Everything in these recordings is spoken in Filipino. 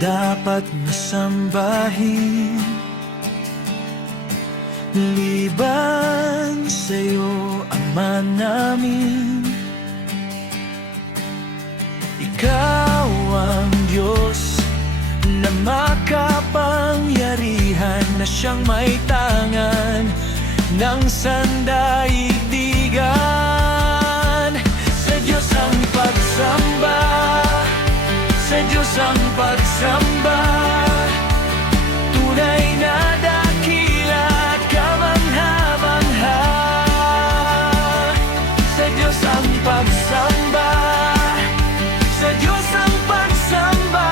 dapat nasambahin, liban sa'yo, Ama namin. Ikaw ang Diyos na makapangyarihan, na siyang may tangan ng sandaigdigan. Sa Diyos ang pagsamba, sa Diyos ang pagsamba, tunay na dakila at kamangha-mangha. Sa Diyos ang pagsamba, sa Diyos ang pagsamba,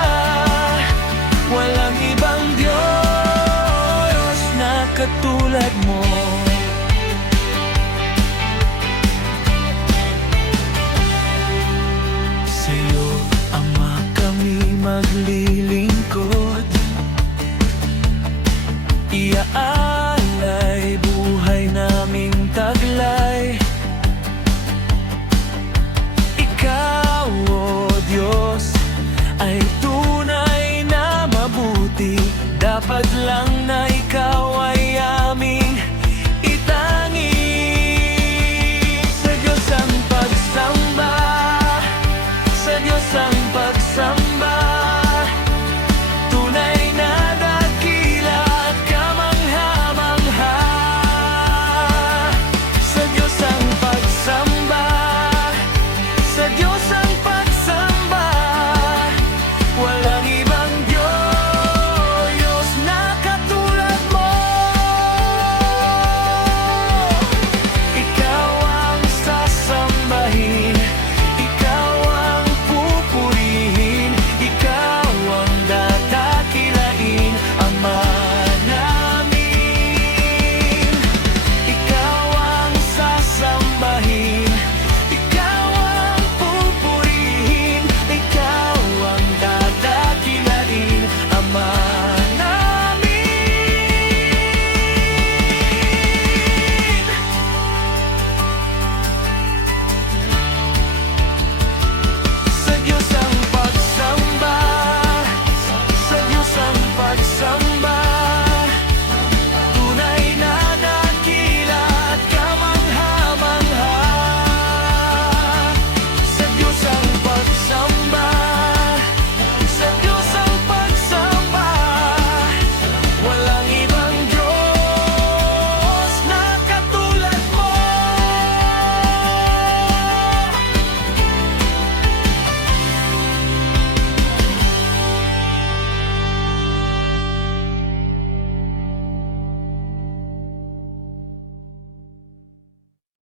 walang ibang Diyos na katulad mo. Sa'yo, Ama, kami maglilingkod,